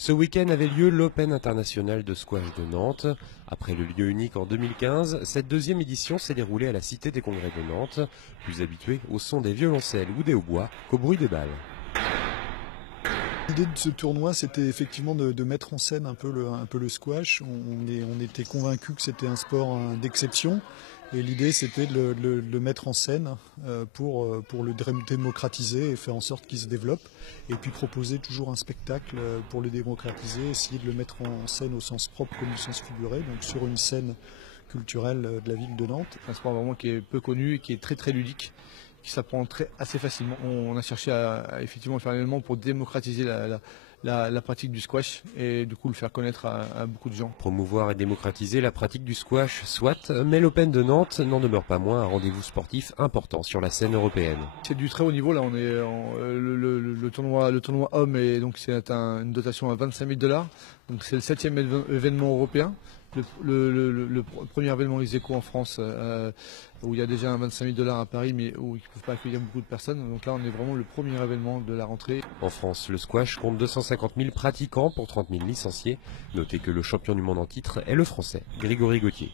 Ce week-end avait lieu l'Open international de squash de Nantes. Après le lieu unique en 2015, cette deuxième édition s'est déroulée à la Cité des Congrès de Nantes, plus habituée au son des violoncelles ou des hautbois qu'au bruit des balles. L'idée de ce tournoi, c'était effectivement de mettre en scène un peu le squash. On était convaincus que c'était un sport d'exception. Et l'idée, c'était de le mettre en scène pour le démocratiser et faire en sorte qu'il se développe. Et puis proposer toujours un spectacle pour le démocratiser, essayer de le mettre en scène au sens propre comme au sens figuré, donc sur une scène culturelle de la ville de Nantes. C'est un sport vraiment qui est peu connu et qui est très très ludique, qui s'apprend assez facilement. On a cherché à effectivement faire un élément pour démocratiser la pratique du squash et du coup le faire connaître à beaucoup de gens. Promouvoir et démocratiser la pratique du squash, soit, mais l'Open de Nantes n'en demeure pas moins un rendez-vous sportif important sur la scène européenne. C'est du très haut niveau, là on est le tournoi homme et donc c'est une dotation à 25 000 $. Donc c'est le 7e événement européen. Le premier événement ex-aequo en France où il y a déjà un 25 000 $ à Paris mais où ils ne peuvent pas accueillir beaucoup de personnes. Donc là on est vraiment le premier événement de la rentrée. En France, le squash compte 250 000 pratiquants pour 30 000 licenciés. Notez que le champion du monde en titre est le français Grégory Gauthier.